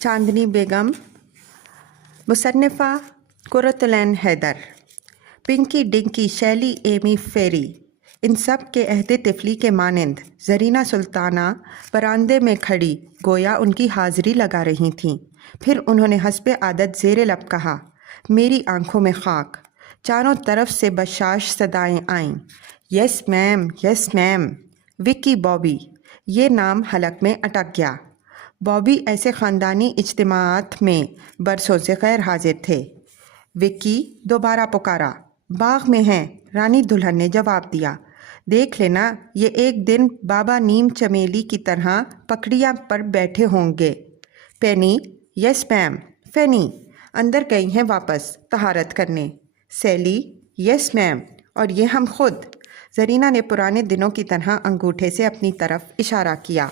चांदनी बेगम, मुसन्निफ़ा कुर्रतुल ऐन Haider, Pinky dinky, शैली, Amy, फेरी, इन सब के अहद तिफली के मानंद ज़रीना सुल्ताना बरामदे में खड़ी गोया उनकी हाज़िरी लगा रही थीं। फिर उन्होंने हस्बे आदत ज़ेरे लब कहा, मेरी आंखों में खाक। चारों तरफ से बशाश सदाएं आईं, yes ma'am, yes ma'am. Vicky Bobby, ये नाम हलक में अटक गया। बॉबी ऐसे ख़ानदानी इज्तिमाआत में बरसों से गैर हाजिर थे। विक्की दोबारा पुकारा, बाग में हैं, रानी दुल्हन ने जवाब दिया। देख लेना, ये एक दिन बाबा नीम चमेली की तरह पकड़िया पर बैठे होंगे। पेनी, यस मैम। फैनी, अंदर गई हैं वापस तहारत करने। सैली, यस मैम। और ये हम खुद। ज़रीना ने पुराने दिनों की तरह अंगूठे से अपनी तरफ इशारा किया।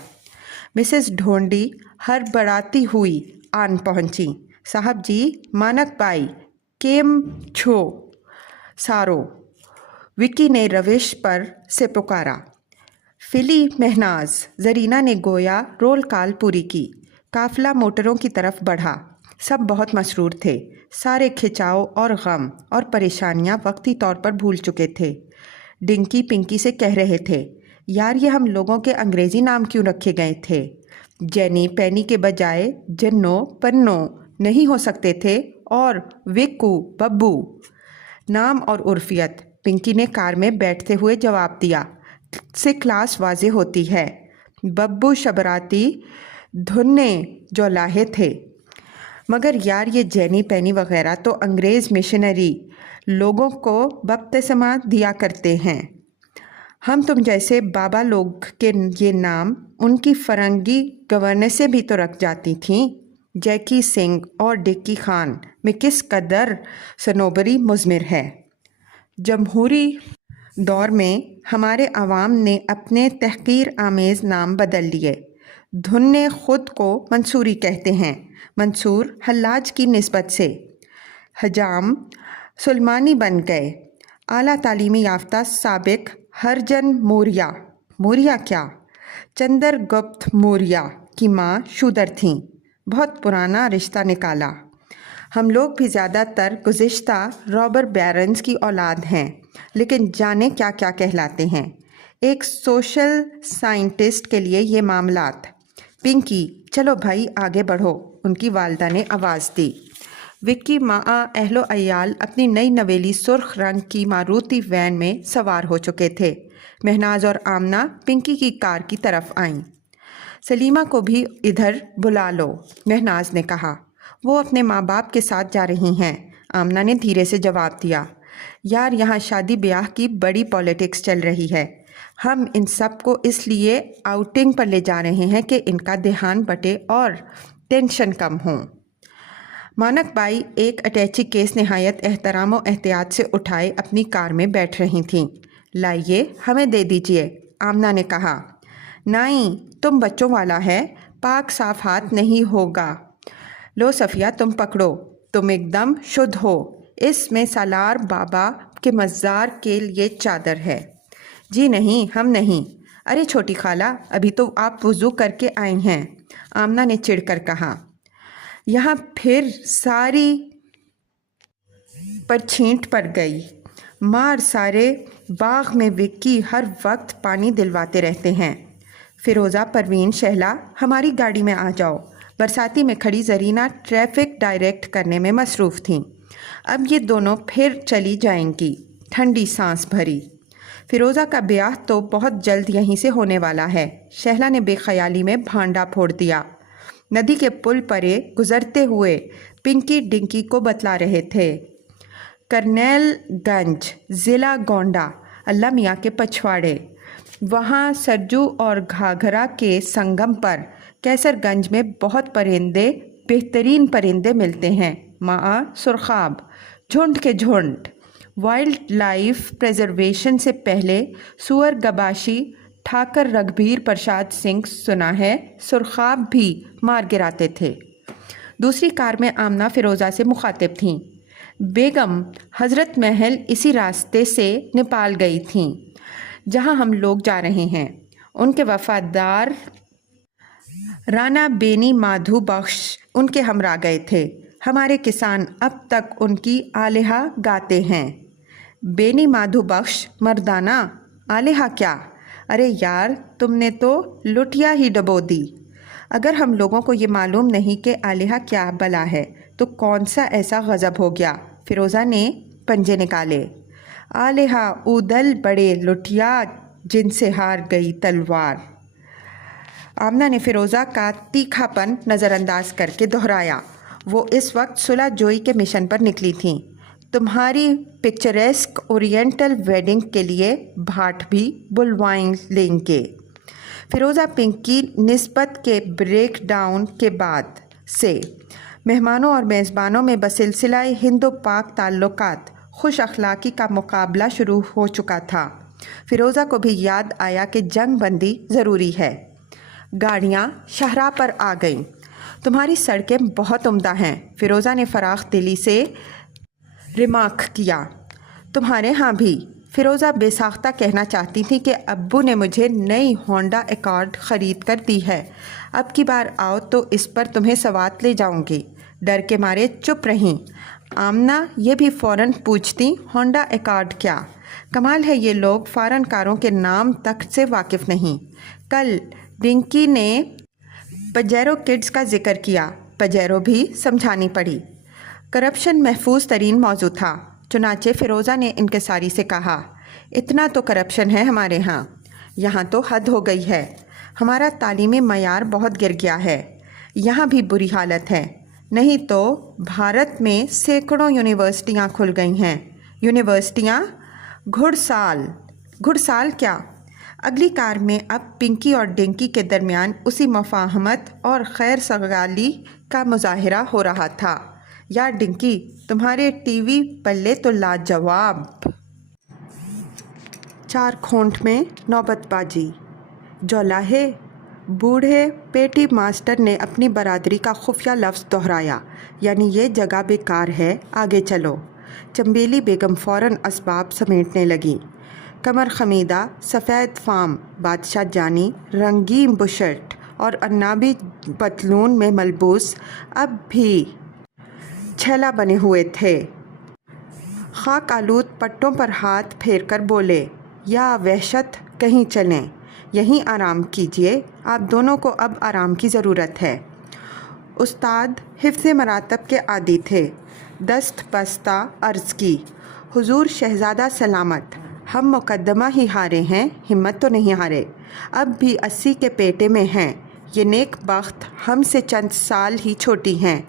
मिसेस ढोंडी हड़बड़ाती हुई आन पहुंची। साहब जी, मानक बाई, केम छो सारो। विक्की ने रविश पर से पुकारा। फिली महनाज, ज़रीना ने गोया रोल कॉल पूरी की। काफ़िला मोटरों की तरफ बढ़ा। सब बहुत मसरूर थे। सारे खिंचाव और गम और परेशानियां वक्ती तौर पर भूल चुके थे। डिंकी पिंकी से कह रहे थे, यार ये हम लोगों के अंग्रेज़ी नाम क्यों रखे गए थे? जेनी पैनी के बजाय जन्नो पन्नो नहीं हो सकते थे? और विक्कू बब्बू। नाम और उर्फियत, पिंकी ने कार में बैठते हुए जवाब दिया, से क्लास वाज़े होती है। बब्बू शबराती धुन्ने जो लाहे थे। मगर यार ये जेनी पैनी वगैरह तो अंग्रेज़ मिशनरी लोगों को बपतिस्मा दिया करते हैं। हम तुम जैसे बाबा लोग के ये नाम उनकी फरंगी गवर्नेसें भी तो रख जाती थीं। जैकी सिंह और डिक्की खान में किस कदर सनोबरी मुज़मिर है। जमहूरी दौर में हमारे अवाम ने अपने तहकीर आमेज़ नाम बदल लिए। धुन्ने खुद को मंसूरी कहते हैं, मंसूर हल्लाज की निस्बत से। हजाम सुलमानी बन गए। आला तालीमी याफ्ता साबिक हरजन मौर्या, मौर्या क्या, चंद्रगुप्त मौर्या की माँ शूदर थीं। बहुत पुराना रिश्ता निकाला। हम लोग भी ज़्यादातर गुज़िश्ता रॉबर बैरन्स की औलाद हैं, लेकिन जाने क्या क्या कहलाते हैं। एक सोशल साइंटिस्ट के लिए ये मामलात। पिंकी, चलो भाई आगे बढ़ो, उनकी वालदा ने आवाज़ दी। विक्की माँ अहलो अयाल अपनी नई नवेली सुर्ख रंग की मारुति वैन में सवार हो चुके थे। महनाज और आमना पिंकी की कार की तरफ आईं। सलीमा को भी इधर बुला लो, महनाज ने कहा। वो अपने माँ बाप के साथ जा रही हैं, आमना ने धीरे से जवाब दिया। यार यहाँ शादी ब्याह की बड़ी पॉलिटिक्स चल रही है। हम इन सब को इसलिए आउटिंग पर ले जा रहे हैं कि इनका ध्यान बटे और टेंशन कम हो। मानक बाई एक अटैची केस नहायत एहतराम व एहतियात से उठाए अपनी कार में बैठ रही थीं। लाइए, हमें दे दीजिए, आमना ने कहा। नहीं, तुम बच्चों वाला है, पाक साफ हाथ नहीं होगा। लो सफ़िया, तुम पकड़ो, तुम एकदम शुद्ध हो। इसमें सालार बाबा के मज़ार के लिए चादर है। जी नहीं, हम नहीं। अरे छोटी खाला, अभी तो आप वुज़ू करके आई हैं, आमना ने चिढ़कर कहा। यहाँ फिर सारी पर छींट पड़ गई। मार सारे बाग में विक्की हर वक्त पानी दिलवाते रहते हैं। फ़िरोज़ा, परवीन, शहला, हमारी गाड़ी में आ जाओ। बरसाती में खड़ी ज़रीना ट्रैफिक डायरेक्ट करने में मसरूफ़ थीं। अब ये दोनों फिर चली जाएंगी, ठंडी सांस भरी। फ़िरोज़ा का ब्याह तो बहुत जल्द यहीं से होने वाला है, शहला ने बेख्याली में भांडा फोड़ दिया। नदी के पुल परे गुज़रते हुए पिंकी डिंकी को बतला रहे थे। करनेलगंज, ज़िला गोंडा, अल्लाह मियाँ के पछवाड़े। वहाँ सरजू और घाघरा के संगम पर कैसरगंज में बहुत परिंदे, बेहतरीन परिंदे मिलते हैं। माँ सुरखाब, झुंड के झुंड। वाइल्ड लाइफ प्रिजर्वेशन से पहले सुअर गबाशी ठाकर रघबीर प्रसाद सिंह सुना है, सुरखाब भी मार गिराते थे। दूसरी कार में आमना फ़िरोज़ा से मुखातिब थीं। बेगम हज़रत महल इसी रास्ते से नेपाल गई थीं, जहां हम लोग जा रहे हैं। उनके वफ़ादार رانا بینی مادھو بخش ان کے ہمراہ گئے تھے۔ ہمارے کسان اب تک ان کی آلیہ گاتے ہیں۔ بینی مادھو بخش مردانہ آلیہ کیا؟ ارے یار، تم نے تو لٹیا ہی ڈبو دی۔ اگر ہم لوگوں کو یہ معلوم نہیں کہ آلیہ کیا بلا ہے تو کون سا ایسا غضب ہو گیا؟ فیروزہ نے پنجے نکالے۔ آلیہ اودل بڑے لٹیا جن سے ہار گئی تلوار۔ آمنہ نے فیروزہ کا تیکھا پن نظر انداز کر کے دہرایا۔ وہ اس وقت صلح جوئی کے مشن پر نکلی تھیں۔ تمہاری پکچریسک اورینٹل ویڈنگ کے لیے بھاٹ بھی بلوائیں لیں گے۔ فیروزہ پنکی نسبت کے بریک ڈاؤن کے بعد سے مہمانوں اور میزبانوں میں بسلسلہ ہند و پاک تعلقات خوش اخلاقی کا مقابلہ شروع ہو چکا تھا۔ فیروزہ کو بھی یاد آیا کہ جنگ بندی ضروری ہے۔ گاڑیاں شاہراہ پر آ گئیں۔ تمہاری سڑکیں بہت عمدہ ہیں، فیروزہ نے فراخ دلی سے ریمارک کیا۔ تمہارے ہاں بھی، فیروزہ بے ساختہ کہنا چاہتی تھی کہ ابو نے مجھے نئی ہونڈا ایکارڈ خرید کر دی ہے۔ اب کی بار آؤ تو اس پر تمہیں سوات لے جاؤں گی۔ ڈر کے مارے چپ رہیں۔ آمنہ یہ بھی فوراً پوچھتی، ہونڈا ایکارڈ کیا؟ کمال ہے، یہ لوگ فارن کاروں کے نام تک سے واقف نہیں۔ کل ڈنکی نے پجیرو کڈز کا ذکر کیا، پجیرو بھی سمجھانی پڑی۔ کرپشن محفوظ ترین موضوع تھا، چنانچہ فیروزہ نے انکساری سے کہا، اتنا تو کرپشن ہے ہمارے ہاں، یہاں تو حد ہو گئی ہے۔ ہمارا تعلیمی معیار بہت گر گیا ہے، یہاں بھی بری حالت ہے۔ نہیں تو بھارت میں سینکڑوں یونیورسٹیاں کھل گئی ہیں۔ یونیورسٹیاں؟ گھڑ سال کیا؟ اگلی کار میں اب پنکی اور ڈنکی کے درمیان اسی مفاہمت اور خیر سگالی کا مظاہرہ ہو رہا تھا۔ یار ڈنکی، تمہارے ٹی وی پلے تو لاجواب۔ چار کھونٹ میں نوبت بازی۔ جولاہے بوڑھے پیٹی ماسٹر نے اپنی برادری کا خفیہ لفظ دہرایا، یعنی یہ جگہ بیکار ہے، آگے چلو۔ چنبیلی بیگم فوراً اسباب سمیٹنے لگیں۔ کمر خمیدہ سفید فام بادشاہ جانی رنگین بشرٹ اور ارنابی پتلون میں ملبوس اب بھی چھیلا بنے ہوئے تھے۔ خاک آلود پٹوں پر ہاتھ پھیر کر بولے، یا وحشت، کہیں چلیں، یہیں آرام کیجیے، آپ دونوں کو اب آرام کی ضرورت ہے۔ استاد حفظ مراتب کے عادی تھے۔ دست بستہ عرض کی، حضور شہزادہ سلامت، ہم مقدمہ ہی ہارے ہیں، ہمت تو نہیں ہارے، اب بھی 80 کے پیٹے میں ہیں۔ یہ نیک بخت ہم سے چند سال ہی چھوٹی ہیں،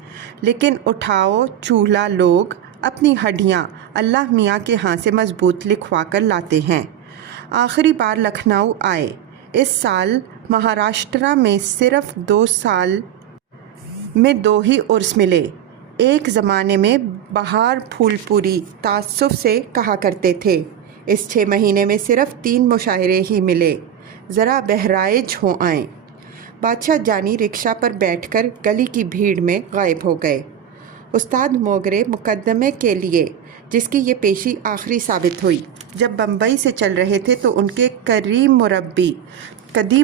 لیکن اٹھاؤ چولہا لوگ اپنی ہڈیاں اللہ میاں کے ہاں سے مضبوط لکھوا کر لاتے ہیں۔ آخری بار لکھنؤ آئے، اس سال مہاراشٹرا میں صرف 2 سال میں 2 ہی عرس ملے۔ ایک زمانے میں بہار پھول پوری تعصب سے کہا کرتے تھے، اس 6 مہینے میں صرف 3 مشاعرے ہی ملے، ذرا بہرائچ ہو آئیں۔ بادشاہ جانی رکشہ پر بیٹھ کر گلی کی بھیڑ میں غائب ہو گئے۔ استاد موگرے مقدمے کے لیے، جس کی یہ پیشی آخری ثابت ہوئی، جب بمبئی سے چل رہے تھے تو ان کے قدیم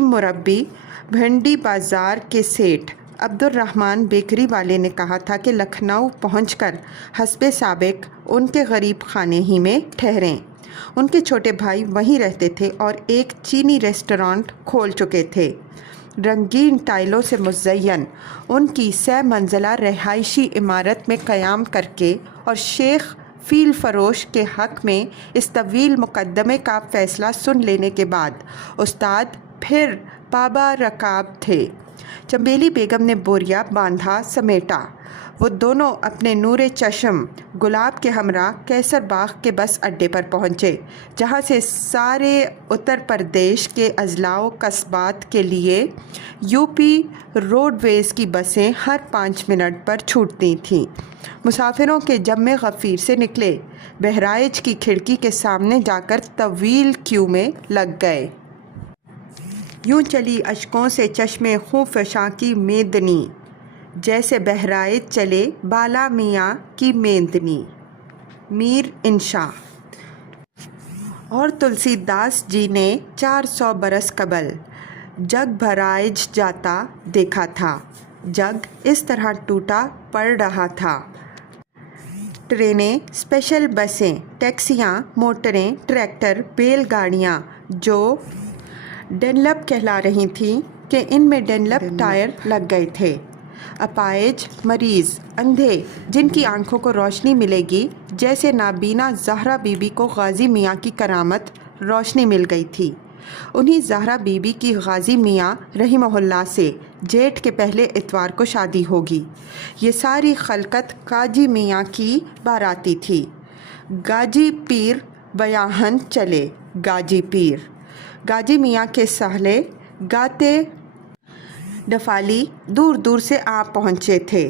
مربی بھنڈی بازار کے سیٹھ عبد الرحمن بیکری والے نے کہا تھا کہ لکھنؤ پہنچ کر حسب سابق ان کے غریب خانے ہی میں ٹھہریں۔ ان کے چھوٹے بھائی وہیں رہتے تھے اور ایک چینی ریسٹورانٹ کھول چکے تھے۔ رنگین ٹائلوں سے مزین ان کی 3 منزلہ رہائشی عمارت میں قیام کر کے اور شیخ فیل فروش کے حق میں اس طویل مقدمے کا فیصلہ سن لینے کے بعد استاد پھر بابا رکاب تھے۔ چنبیلی بیگم نے بوریا باندھا سمیٹا۔ وہ دونوں اپنے نور چشم گلاب کے ہمراہ کیسر باغ کے بس اڈے پر پہنچے، جہاں سے سارے اتر پردیش کے اضلاع و قصبات کے لیے یو پی روڈ ویز کی بسیں ہر 5 منٹ پر چھوٹتی تھیں۔ مسافروں کے جمع غفیر سے نکلے، بہرائچ کی کھڑکی کے سامنے جا کر طویل کیو میں لگ گئے۔ یوں چلی اشکوں سے چشمے خوں فشاں کی میدنی، جیسے بہرائچ چلے بالا میاں کی میدنی۔ میر انشا۔ اور تلسی داس جی نے 400 برس قبل जग भराइज जाता देखा था। जग इस तरह टूटा पड़ रहा था। ट्रेनें, स्पेशल बसें, टैक्सियाँ, मोटरें, ट्रैक्टर, बैलगाड़ियाँ जो डनलप कहला रही थीं कि इनमें डनलप टायर लग गए थे। अपाहिज, मरीज़, अंधे जिनकी आंखों को रोशनी मिलेगी, जैसे नाबीना ज़हरा बीबी को गाज़ी मियाँ की करामत रोशनी मिल गई थी। उन्हीं ज़हरा बीबी की गाज़ी मियाँ रहीमहुल्लाह से जेठ के पहले इतवार को शादी होगी। ये सारी खलकत काजी मियाँ की बाराती थी। गाजी पीर बयाहन चले, गाजी पीर। गाजी मियाँ के सहले गाते डफाली दूर दूर से आ पहुँचे थे।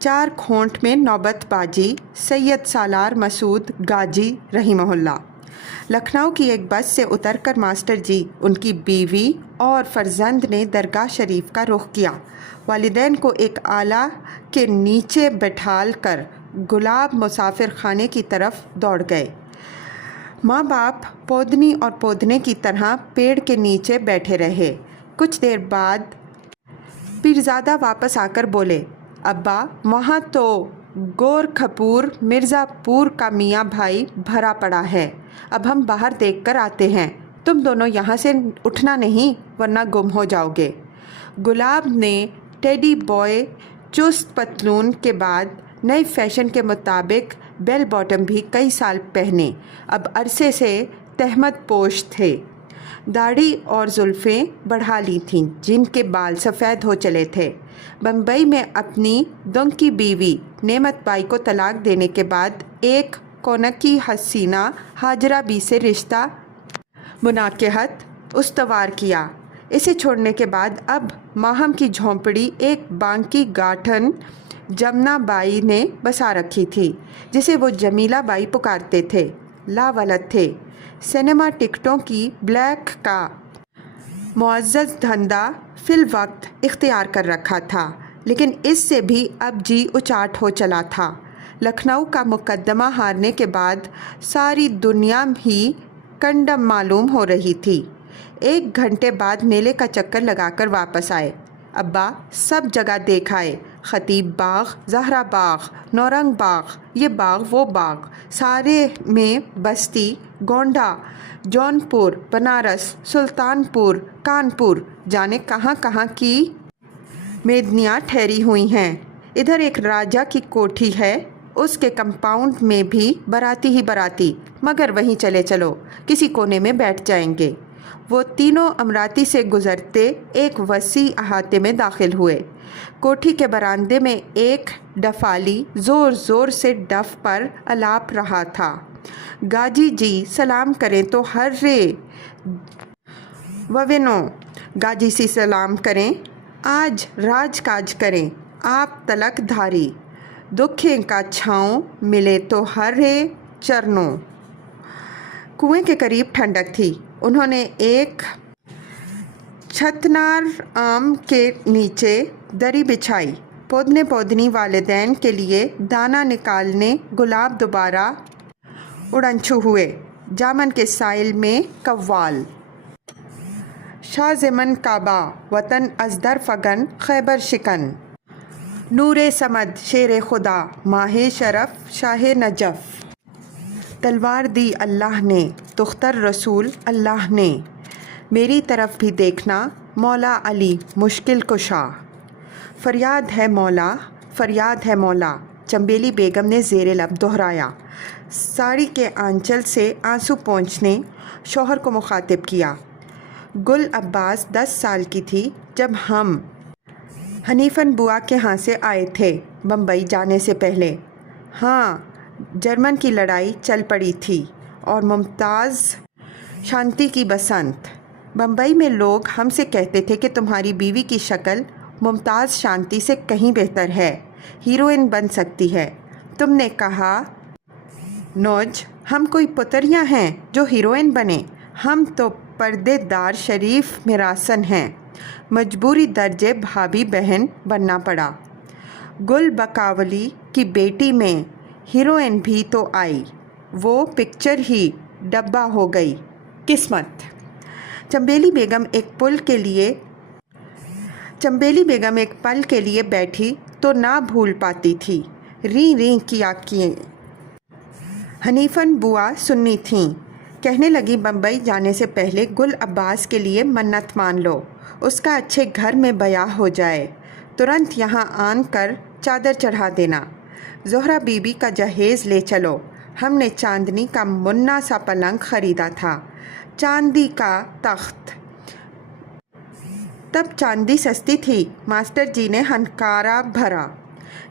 चार खोंट में नौबत बाजी सैयद सालार मसूद गाजी रहीमहुल्लाह। लखनऊ की एक बस से उतरकर मास्टर जी, उनकी बीवी और फर्जंद ने दरगाह शरीफ का रुख किया। वालिदैन को एक आला के नीचे बैठाल कर गुलाब मुसाफिर खाने की तरफ दौड़ गए। माँ बाप पौधनी और पौधने की तरह पेड़ के नीचे बैठे रहे। कुछ देर बाद पीरज़ादा वापस आकर बोले, अब्बा वहाँ तो गोरखपुर मिर्ज़ापुर का मियाँ भाई भरा पड़ा है, अब हम बाहर देखकर आते हैं। तुम दोनों यहाँ से उठना नहीं वरना गुम हो जाओगे। गुलाब ने टेडी बॉय चुस्त पतलून के बाद नए फैशन के मुताबिक बेल बॉटम भी कई साल पहने, अब अरसे से तहमत पोश थे। दाढ़ी और जुल्फ़ें बढ़ा ली थीं, जिनके बाल सफ़ेद हो चले थे। बम्बई में अपनी दुंग की बीवी नेमत बाई को तलाक देने के बाद एक कोनकी हसीना हाजरा बी से रिश्ता मुनाक़हत उस्तवार किया। इसे छोड़ने के बाद अब माहम की झोंपड़ी एक बांकी गाठन जमना बाई ने बसा रखी थी, जिसे वो जमीला बाई पुकारते थे। लावलद थे। सिनेमा टिकटों की ब्लैक का मुअज़्ज़ज़ धंधा फिल वक्त इख्तियार कर रखा था, लेकिन इससे भी अब जी उचाट हो चला था। लखनऊ का मुकदमा हारने के बाद सारी दुनिया ही कंडम मालूम हो रही थी। 1 घंटे बाद मेले का चक्कर लगाकर वापस आए। अब्बा सब जगह देखाए, खतीब बाग, ज़हरा बाग, नौरंग बाग, ये बाग वो बाग, सारे में बस्ती, गोंडा, जौनपुर, बनारस, सुल्तानपुर, कानपुर, जाने कहाँ कहाँ की मेदनियाँ ठहरी हुई हैं। इधर एक राजा की कोठी है, उसके कंपाउंड में भी बराती ही बराती, मगर वहीं चले चलो, किसी कोने में बैठ जाएंगे। वो तीनों अमराती से गुज़रते एक वसी अहाते में दाखिल हुए। कोठी के बरामदे में एक डफाली ज़ोर ज़ोर से डफ पर अलाप रहा था। गाजी जी सलाम करें तो हर्रे ववेनो, गाजी सी सलाम करें, आज राजकाज करें, आप तलक धारी, दुखे का छाँव मिले तो हर्रे चरणों। कुएं के करीब ठंडक थी। उन्होंने एक छतनार आम के नीचे दरी बिछाई। पौधने पौधनी वालिदैन के लिए दाना निकालने गुलाब दोबारा उड़नछू हुए। जामन के साइल में कव्वाल, शाज़मन काबा, वतन अज़दर फगन, खैबर शिकन, नूरे समद, शेर खुदा, माहे शरफ, शाह नजफ़। तलवार दी अल्लाह ने, तुख्तर रसूल अल्लाह ने, मेरी तरफ भी देखना मौला अली मुश्किल कुशा। फरियाद है मौला, फरियाद है मौला, चंबेली बेगम ने ज़ेरे लब दोहराया। साड़ी के आंचल से आंसू पोंछने शौहर को मुखातिब किया। गुल अब्बास 10 साल की थी जब हम हनीफन बुआ के यहाँ से आए थे, बम्बई जाने से पहले। हाँ, जर्मन की लड़ाई चल पड़ी थी और मुमताज़ शांति की बसंत। बम्बई में लोग हमसे कहते थे कि तुम्हारी बीवी की शक्ल मुमताज़ शांति से कहीं बेहतर है, हीरोइन बन सकती है। तुमने कहा, नौज, हम कोई पुतरियाँ हैं जो हीरोइन बने, हम तो पर्देदार शरीफ मिरासन हैं। मजबूरी दर्जे भाभी बहन बनना पड़ा। गुल बकावली की बेटी में हीरोइन भी तो आई, वो पिक्चर ही डब्बा हो गई, किस्मत। चंबेली बेगम एक पल के लिए बैठी तो ना भूल पाती थी। री री किया किए हनीफन बुआ सुन्नी थीं। कहने लगी, बम्बई जाने से पहले गुल अब्बास के लिए मन्नत मान लो, उसका अच्छे घर में ब्याह हो जाए। तुरंत यहाँ आन कर चादर चढ़ा देना। ज़ोहरा बीबी का जहेज़ ले चलो। हमने चांदनी का मुन्ना सा पलंग ख़रीदा था, चांदी का तख्त। तब चांदी सस्ती थी। मास्टर जी ने हनकारा भरा।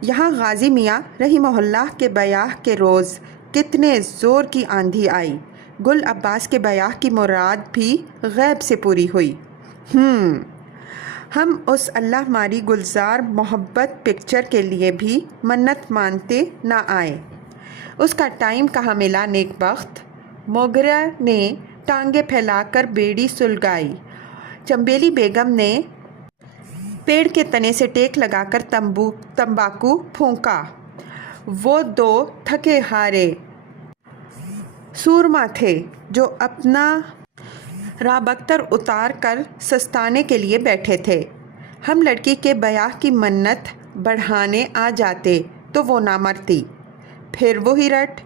यहाँ गाजी मियाँ रहीमहुल्लाह के ब्याह के रोज़ कितने ज़ोर की आंधी आई। गुल अब्बास के ब्याह की मुराद भी गैब से पूरी हुई। हम उस अल्लाह मारी गुलजार मोहब्बत पिक्चर के लिए भी मन्नत मानते ना आए। उसका टाइम कहाँ मिला नेकबख्त। मोगरा ने टांगे फैलाकर बेड़ी सुलगाई। चंबेली बेगम ने पेड़ के तने से टेक लगाकर तंबाकू फूंका। वो दो थके हारे सूरमा थे जो अपना राबख्तर उतार कर सस्ताने के लिए बैठे थे। हम लड़की के ब्याह की मन्नत बढ़ाने आ जाते तो वो ना मरती। फिर वही रट,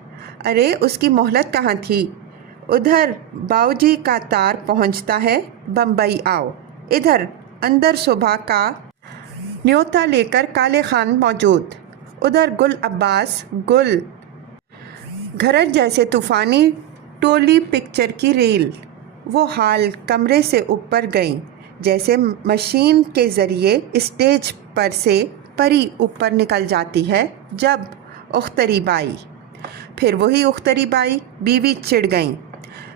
अरे उसकी मोहलत कहाँ थी। उधर बाऊजी का तार पहुँचता है, बम्बई आओ। इधर अंदर सुबह का न्योता लेकर काले खान मौजूद। उधर गुल अब्बास गुल घरर जैसे तूफ़ानी टोली पिक्चर की रील। वो हाल कमरे से ऊपर गई जैसे मशीन के ज़रिए स्टेज पर से परी ऊपर निकल जाती है जब उख्तरी बाई। फिर वही उख्तरी बाई बीवी चिढ़ गई।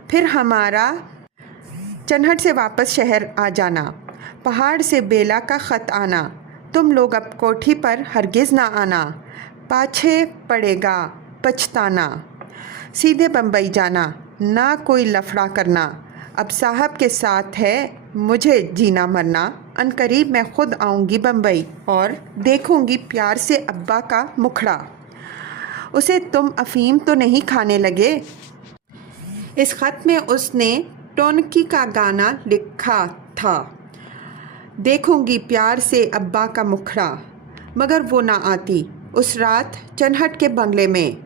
फिर हमारा चन्हट से वापस शहर आ जाना, पहाड़ से बेला का ख़त आना, तुम लोग अब कोठी पर हरगिज़ ना आना, पाछे पड़ेगा पछताना। सीधे बम्बई जाना, ना कोई लफड़ा करना। अब साहब के साथ है मुझे जीना मरना। अनकरीब मैं खुद आऊँगी बम्बई और देखूँगी प्यार से अब्बा का मुखड़ा। उसे तुम अफ़ीम तो नहीं खाने लगे। इस ख़त में उसने टोनकी का गाना लिखा था, देखूँगी प्यार से अब्बा का मुखड़ा। मगर वो ना आती। उस रात चन्हट के बंगले में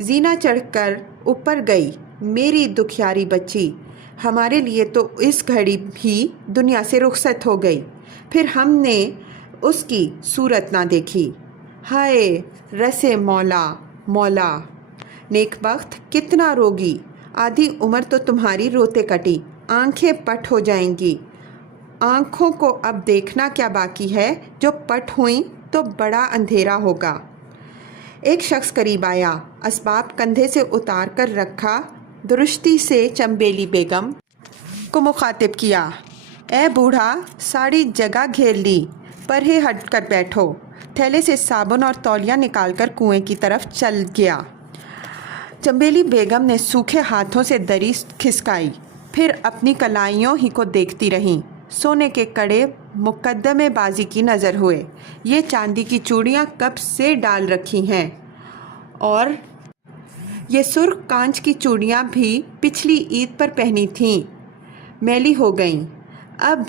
जीना चढ़कर ऊपर गई मेरी दुखियारी बच्ची। हमारे लिए तो इस घड़ी भी दुनिया से रुखसत हो गई। फिर हमने उसकी सूरत ना देखी। हाय रसे मौला मौला, नेकबख्त कितना रोगी। आधी उम्र तो तुम्हारी रोते कटी, आंखें पट हो जाएंगी। आँखों को अब देखना क्या बाकी है, जो पट हुई तो बड़ा अंधेरा होगा। एक शख्स करीब आया, असबाब कंधे से उतार कर रखा, दुरुस्ती से चंबेली बेगम को मुखातिब किया। ए बूढ़ा, सारी जगह घेर ली, परे हट कर बैठो। थैले से साबुन और तौलिया निकालकर कुएं की तरफ चल गया। चंबेली बेगम ने सूखे हाथों से दरी खिसकाई, फिर अपनी कलाइयों ही को देखती रहीं। सोने के कड़े मुकद्दमे बाजी की नज़र हुए। ये चांदी की चूड़ियाँ कब से डाल रखी हैं, और ये सुर्ख कांच की चूड़ियाँ भी पिछली ईद पर पहनी थीं, मैली हो गईं। अब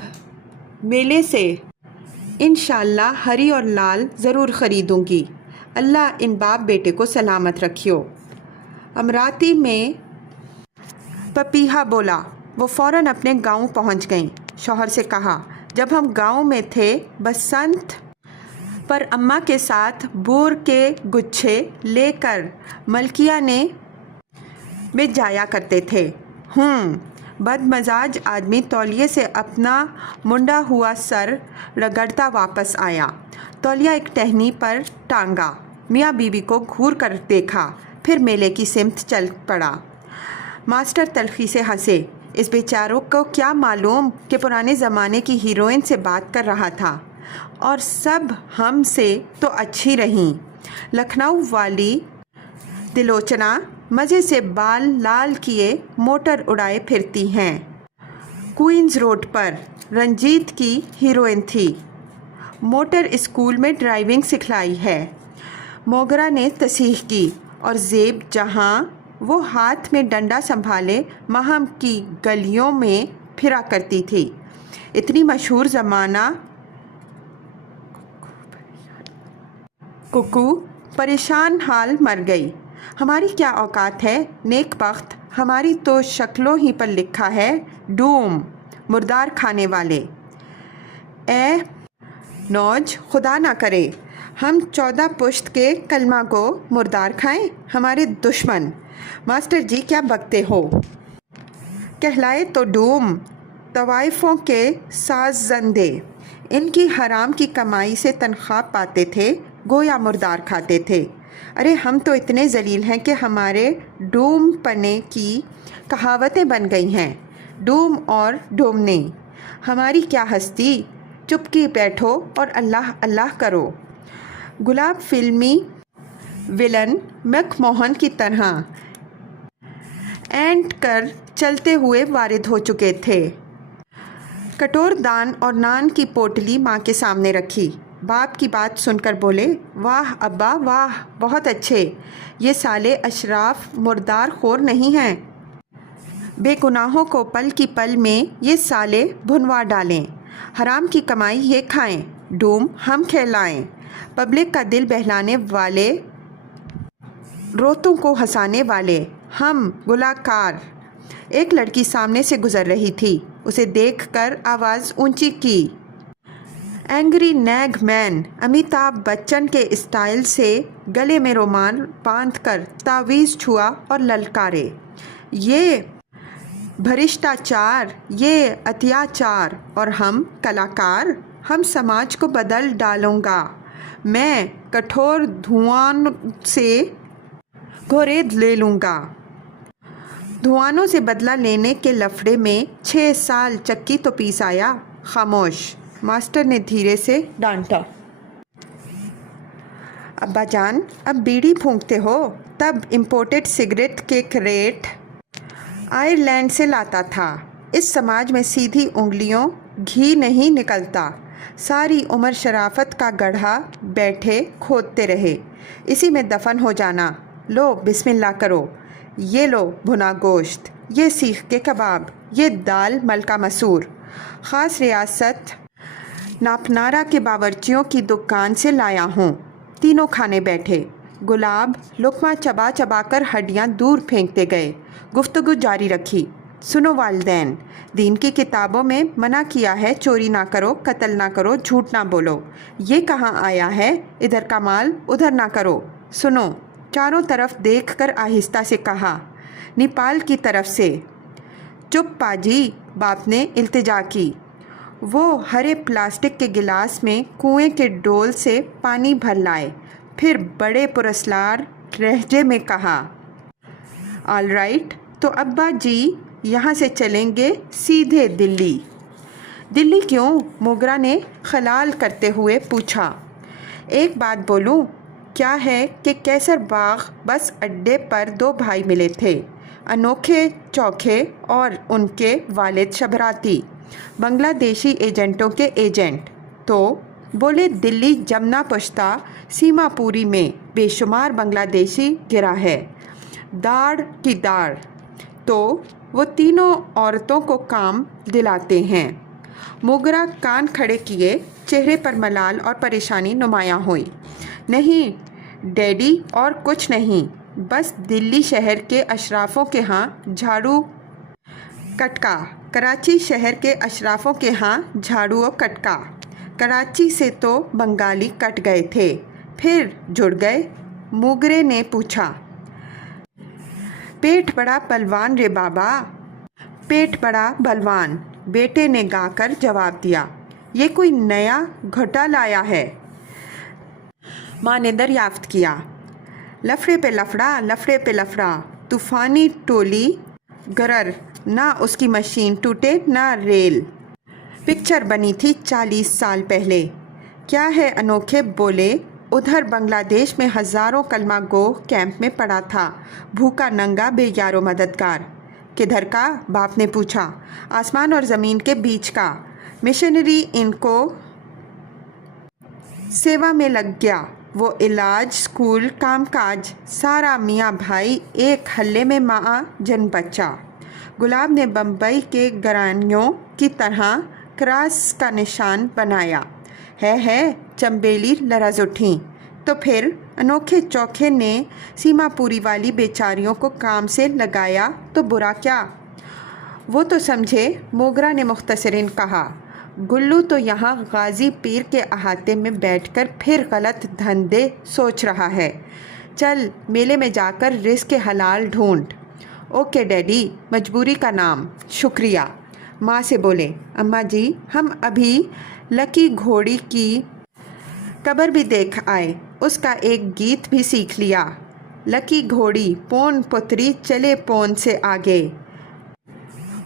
मेले से इंशाअल्लाह हरी और लाल ज़रूर ख़रीदूँगी। अल्लाह इन बाप बेटे को सलामत रखियो। अमराती में पपीहा बोला। वो फ़ौरन अपने गांव पहुंच गईं। शौहर से कहा, जब हम गांव में थे बसंत पर अम्मा के साथ बोर के गुच्छे लेकर मलकिया ने में जाया करते थे। बदमजाज आदमी तौलिए से अपना मुंडा हुआ सर रगड़ता वापस आया। तौलिया एक टहनी पर टांगा, मियाँ बीवी को घूर कर देखा, फिर मेले की सिमत चल पड़ा। मास्टर तलखी से हंसे। इस बेचारों को क्या मालूम कि पुराने ज़माने की हीरोइन से बात कर रहा था, और सब हम से तो अच्छी रहीं। लखनऊ वाली दिलोचना मज़े से बाल लाल किए मोटर उड़ाए फिरती हैं। क्वींस रोड पर रंजीत की हीरोइन थी। मोटर स्कूल में ड्राइविंग सिखलाई है। मोगरा ने तसीह की, और ज़ेब जहाँ वो हाथ में डंडा संभाले महम की गलियों में फिरा करती थी। इतनी मशहूर ज़माना कुकू परेशान हाल मर गई। हमारी क्या औकात है नेक बख्त, हमारी तो शक्लों ही पर लिखा है डूम, मुर्दार खाने वाले। ए नौज, खुदा ना करे हम 14 पुश्त के कलमा को मुर्दार खाएं, हमारे दुश्मन। मास्टर जी क्या बकते हो, कहलाए तो डूम, तवाइफों के साज़ंदे। इनकी हराम की कमाई से तनख्वाह पाते थे, गोया मुर्दार खाते थे। अरे हम तो इतने जलील हैं कि हमारे डूम पने की कहावतें बन गई हैं। डूम और डूमने, हमारी क्या हस्ती, चुपकी बैठो और अल्लाह अल्लाह करो। गुलाब फिल्मी विलन मैकमोहन की तरह एंट कर चलते हुए वारिद हो चुके थे। कटोर दान और नान की पोटली माँ के सामने रखी। बाप की बात सुनकर बोले, वाह अब्बा वाह, बहुत अच्छे। ये साले अशराफ मुर्दार खोर नहीं हैं। बेगुनाहों को पल की पल में ये साले भुनवा डालें। हराम की कमाई ये खाएं, डूम हम खिलाएं। पब्लिक का दिल बहलाने वाले, रोतों को हंसाने वाले हम गुलाकार। एक लड़की सामने से गुजर रही थी, उसे देखकर आवाज़ ऊंची की। Angry nag man Amitabh Bachchan के स्टाइल से गले में रोमाल बांधकर तावीज़ छुआ और ललकारे, ये भ्रष्टाचार, ये अत्याचार, और हम कलाकार, हम समाज को बदल डालूँगा। मैं कठोर धुआं से घोरेद ले लूँगा। धुआनों से बदला लेने के लफड़े में 6 साल चक्की तो पीस आया। खामोश, मास्टर ने धीरे से डांटा। अब्बा जान, अब बीड़ी फूंकते हो? तब इम्पोर्टेड सिगरेट के क्रेट आयरलैंड से लाता था। इस समाज में सीधी उंगलियों घी नहीं निकलता। सारी उम्र शराफत का गड्ढा बैठे खोदते रहे, इसी में दफन हो जाना। लो बिस्मिल्लाह करो, ये लो भुना गोश्त, ये सीख के कबाब, ये दाल मलका मसूर, ख़ास रियासत नापनारा के बावर्चियों की दुकान से लाया हूँ। तीनों खाने बैठे। गुलाब लुक़मा चबा चबा कर हड्डियाँ दूर फेंकते गए। गुफ्तगू जारी रखी। सुनो वालिदैन, दीन की किताबों में मना किया है चोरी ना करो, कत्ल ना करो, झूठ ना बोलो। ये कहाँ आया है इधर का माल उधर ना करो। सुनो, चारों तरफ देखकर आहिस्ता से कहा, नेपाल की तरफ से। चुप पाजी, बाप ने इल्तिजा की। वो हरे प्लास्टिक के गिलास में कुएं के डोल से पानी भर लाए, फिर बड़े पुरस्कार लहजे में कहा, ऑल राइट, तो अब्बा जी यहाँ से चलेंगे सीधे दिल्ली। दिल्ली क्यों? मोगरा ने खलाल करते हुए पूछा। एक बात बोलूँ, क्या है कि कैसर बाग बस अड्डे पर 2 भाई मिले थे, अनोखे चौखे और उनके वालिद शबराती, बांग्लादेशी एजेंटों के एजेंट। तो बोले दिल्ली जमुना पुश्ता सीमापुरी में बेशुमार बांग्लादेशी गिरा है, दाढ़ की दाढ़। तो वो तीनों औरतों को काम दिलाते हैं। मोगरा कान खड़े किए, चेहरे पर मलाल और परेशानी नुमायां हुई। नहीं डैडी, और कुछ नहीं, बस दिल्ली शहर के अशराफों के यहाँ झाड़ू कटका, कराची शहर के अशराफों के यहाँ झाड़ू कटका। कराची से तो बंगाली कट गए थे, फिर जुड़ गए। मोगरे ने पूछा, पेट बड़ा बलवान रे बाबा? पेट बड़ा बलवान, बेटे ने गाकर जवाब दिया। ये कोई नया घोटा लाया है? माँ ने दरियाफ्त किया। लफड़े पे लफड़ा, लफड़े पे लफड़ा, तूफ़ानी टोली गरर, ना उसकी मशीन टूटे ना रेल। पिक्चर बनी थी 40 साल पहले। क्या है अनोखे बोले, उधर बांग्लादेश में हज़ारों कलमा गो कैंप में पड़ा था, भूखा नंगा बेयारो मददगार। किधर का? बाप ने पूछा। आसमान और ज़मीन के बीच का। मिशनरी इनको सेवा में लग गया। वो इलाज, स्कूल, कामकाज, सारा मियाँ भाई एक हल्ले में माँ जन बच्चा। गुलाब ने बम्बई के गरानियों की तरह क्रॉस का निशान बनाया। है चंबेली लरज उठी। तो फिर अनोखे चौखे ने सीमापुरी वाली बेचारियों को काम से लगाया तो बुरा क्या? वो तो समझे, मोगरा ने मुख्तसरिन कहा। गुल्लू तो यहाँ गाजी पीर के अहाते में बैठकर फिर गलत धंधे सोच रहा है। चल मेले में जाकर रिज़्क़ हलाल ढूंढ। ओके डैडी, मजबूरी का नाम, शुक्रिया। माँ से बोले, अम्मा जी हम अभी लकी घोड़ी की कब्र भी देख आए, उसका एक गीत भी सीख लिया। लकी घोड़ी पौन पुत्री चले पौन से आगे,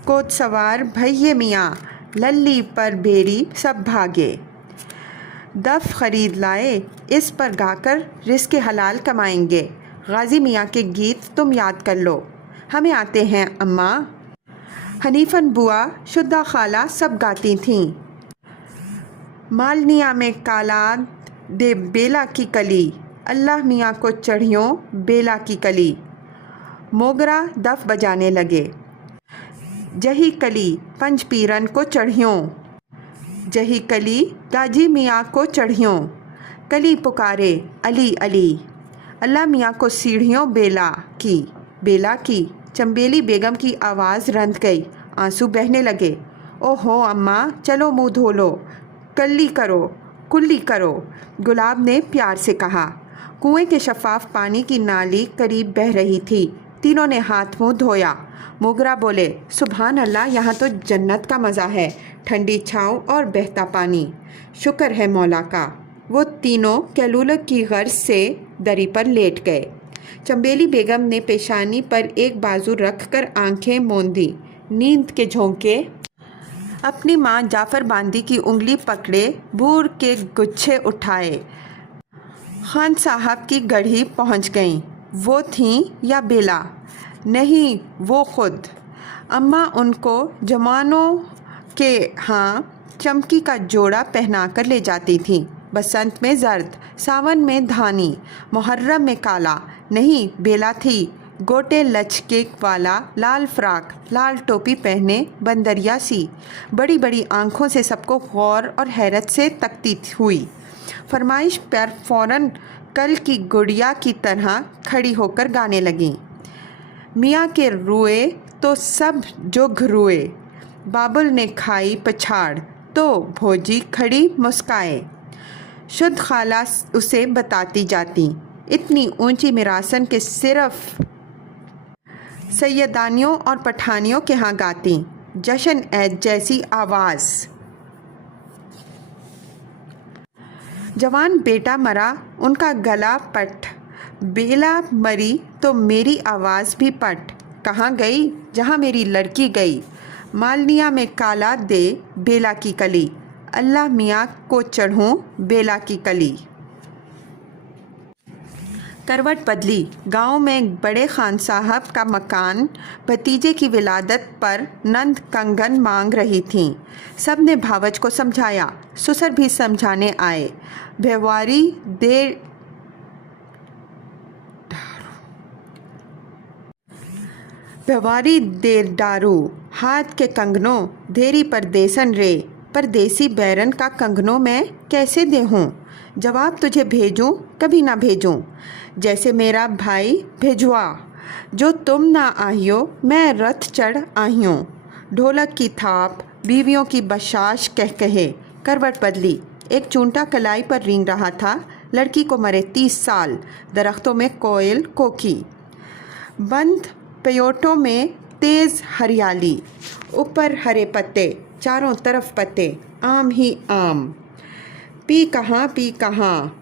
कोच सवार भैये मियाँ लल्ली पर बेरी सब भागे। दफ खरीद लाए, इस पर गाकर रिज़्क़ हलाल कमाएंगे। गाजी मियाँ के गीत तुम याद कर लो, हमें आते हैं अम्मा। हनीफन बुआ, शुद्धा खाला सब गाती थीं। मालनिया में काला दे बेला की कली, अल्लाह मियाँ को चढ़ियों बेला की कली। मोगरा दफ बजाने लगे। जही कली पंच पीरन को चढ़ियों, जही कली गाजी मियाँ को चढ़ियों। कली पुकारे अली अली, अल्लाह मियाँ को सीढ़ियों बेला की। चंबेली बेगम की आवाज़ रंध गई, आंसू बहने लगे। ओहो अम्मा, चलो मुँह धो लो, कुल्ली करो, गुलाब ने प्यार से कहा। कुएं के शफाफ पानी की नाली करीब बह रही थी। तीनों ने हाथ मुँह धोया। मोगरा बोले, सुभान अल्लाह, यहाँ तो जन्नत का मज़ा है, ठंडी छाँव और बहता पानी, शुक्र है मौला का। वो तीनों कैलूलक की गर्ज से दरी पर लेट गए। चंबेली बेगम ने पेशानी पर एक बाजू रखकर आंखें मूंदी। नींद के झोंके अपनी माँ जाफ़र बांदी की उंगली पकड़े, बूर के गुच्छे उठाए। खान साहब की गढ़ी पहुँच गईं। वो थीं या बेला? नहीं, वो खुद। अम्मा उनको जमानों के चमकी का जोड़ा पहनाकर ले जाती थीं। बसंत में जर्द, सावन में धानी, मुहर्रम में काला। नहीं, बेला थी, गोटे लचके वाला, लाल फ्राक, लाल टोपी पहने, बंदरिया सी, बड़ी बड़ी आँखों से सबको गौर और हैरत से तकती हुई। फरमाइश पर फ़ौरन कल की गुड़िया की तरह खड़ी होकर गाने लगीं। मियाँ के रुए तो सब जुग रुए, बाबुल ने खाई पछाड़ तो भोजी खड़ी मुस्काए। शुद्ध खाला उसे बताती जाती, इतनी ऊंची मिरासन के सिर्फ सैयदानियों और पठानियों के यहाँ गाती। जश्न ऐद जैसी आवाज़। जवान बेटा मरा, उनका गला पट, बेला मरी तो मेरी आवाज़ भी पट। कहाँ गई जहाँ मेरी लड़की गई, मालनिया में काला दे बेला की कली, अल्लाह मियाँ को चढ़ूँ बेला की कली। करवट बदली। गांव में बड़े खान साहब का मकान भतीजे की विलादत पर नंद कंगन मांग रही थीं। सब ने भावज को समझाया, ससुर भी समझाने आए। व्यवहारी देर डारू, हाथ के कंगनों देरी परदेसन रे, परदेसी बैरन का कंगनों मैं कैसे देहूँ? जवाब तुझे भेजूँ कभी ना भेजूँ, जैसे मेरा भाई भेजुआ, जो तुम ना आहियो मैं रथ चढ़ आहियों। ढोलक की थाप, बीवियों की बशाश कह कहे। करवट बदली। एक चूंटा कलाई पर रींग रहा था। लड़की को मरे 30 साल। दरख्तों में कोयल कोकी, बंद पेयोटों में तेज़ हरियाली, ऊपर हरे पत्ते, चारों तरफ पत्ते, आम ही आम। पी कहाँ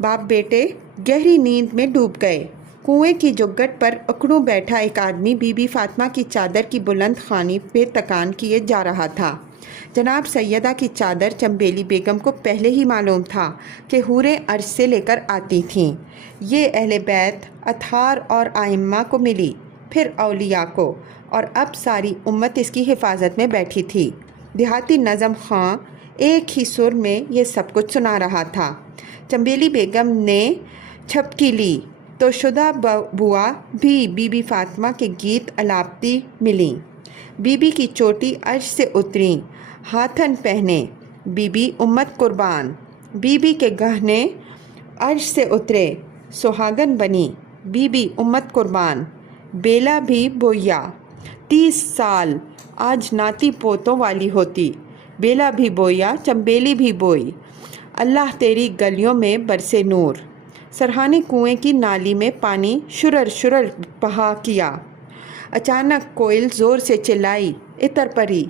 बाप बेटे गहरी नींद में डूब गए। कुएं की जुगट पर अकड़ों बैठा एक आदमी बीबी फातिमा की चादर की बुलंद खानी पे तकान किए जा रहा था। जनाब सैयदा की चादर चंबेली बेगम को पहले ही मालूम था कि हूरें अर्ज से लेकर आती थीं। ये अहले बैत, अथार और आइम्मा को मिली, फिर औलिया को, और अब सारी उम्मत इसकी हिफाजत में बैठी थी। देहाती नज़म खां एक ही सुर में ये सब कुछ सुना रहा था। चंबेली बेगम ने छपकी ली तो शुदा बुआ भी बीबी फातिमा के गीत अलापती मिली। بی بی کی چوٹی عرش سے اتری، ہاتھن پہنے، بی بی امت قربان، بی بی کے گہنے عرش سے اترے، سہاگن بنی، بی بی امت قربان، بیلا بھی بویا، 30 سال آج ناتی پوتوں والی ہوتی، بیلا بھی بویا، چمبیلی بھی بوئی، اللہ تیری گلیوں میں برسے نور، سرہانے کنویں کی نالی میں پانی شرر شرر بہا کیا، اچانک کوئل زور سے چلائی، عطر پری،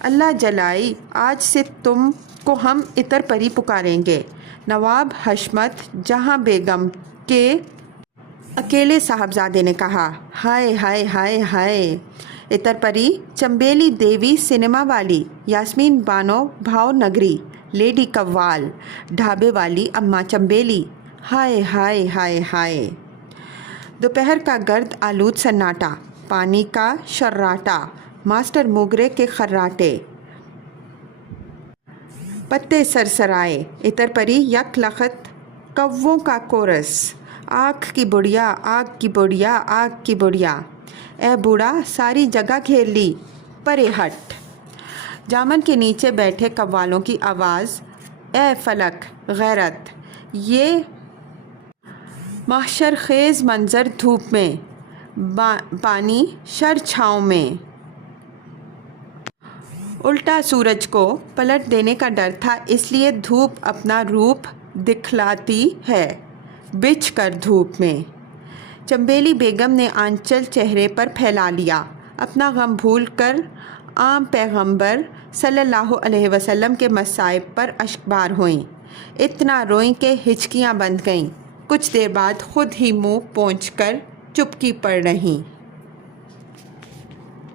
اللہ جلائی، آج سے تم کو ہم عطر پری پکاریں گے۔ نواب حشمت جہاں بیگم کے اکیلے صاحبزادے نے کہا، ہائے ہائے ہائے ہائے، عطر پری، چمبیلی دیوی سنیما والی، یاسمین بانو بھاؤ نگری، لیڈی قوال، ڈھابے والی اماں چمبیلی، ہائے ہائے ہائے ہائے۔ دوپہر کا گرد آلود سناٹا، پانی کا شراٹا، ماسٹر موگرے کے خراٹے، پتے سرسرائے، عطر پری یک لخت کووں کا کورس، آگ کی بڑیا آگ کی بڑیا آگ کی بڑیا، اے بوڑھا ساری جگہ گھیر لی، پرے ہٹ۔ جامن کے نیچے بیٹھے قوالوں کی آواز، اے فلک غیرت، یہ محشر خیز منظر دھوپ میں، پانی شر چھاؤں میں۔ الٹا سورج کو پلٹ دینے کا ڈر تھا، اس لیے دھوپ اپنا روپ دکھلاتی ہے بچھ کر دھوپ میں۔ چمبیلی بیگم نے آنچل چہرے پر پھیلا لیا، اپنا غم بھول کر عام پیغمبر صلی اللہ علیہ وسلم کے مصائب پر اشکبار ہوئیں، اتنا روئیں کہ ہچکیاں بندھ گئیں، کچھ دیر بعد خود ہی منہ پونچھ کر چپکی پڑ رہیں۔